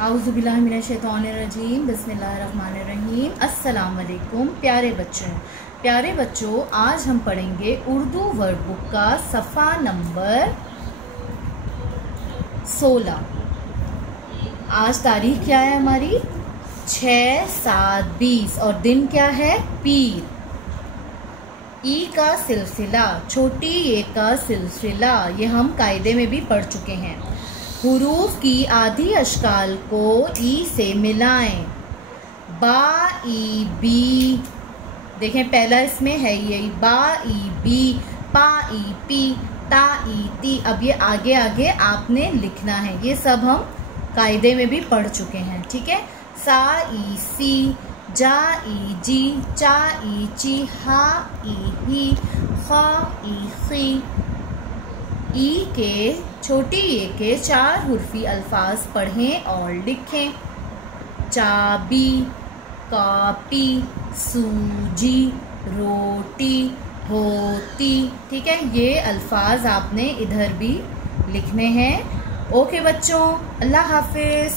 आऊज़ुबिल्लाहिमिनश्शैतानिर्रजीम बिस्मिल्लाहिर्रहमानिर्रहीम। अस्सलाम वालेकुम प्यारे बच्चों, आज हम पढ़ेंगे उर्दू वर्ड बुक का सफ़ा नंबर 16। आज तारीख क्या है हमारी? 6/7/20 और दिन क्या है? पीर। ई का सिलसिला, छोटी ए का सिलसिला, ये हम कायदे में भी पढ़ चुके हैं। हुरूफ की आधी अशकाल को ई से मिलाएं। बा ई बी, देखें पहला इसमें है यही, बा ई बी, पा ई पी, ता ई ती। अब ये आगे आगे आपने लिखना है, ये सब हम कायदे में भी पढ़ चुके हैं, ठीक है। सा ई सी, जा ई जी, चा ई ची, हा ई ही, खा ई खी। ई के, छोटी ए के 4 हुर्फी अल्फाज पढ़ें और लिखें। चाबी, कॉपी, सूजी, रोटी, होती, ठीक है। ये अल्फाज आपने इधर भी लिखने हैं। ओके बच्चों, अल्लाह हाफिज।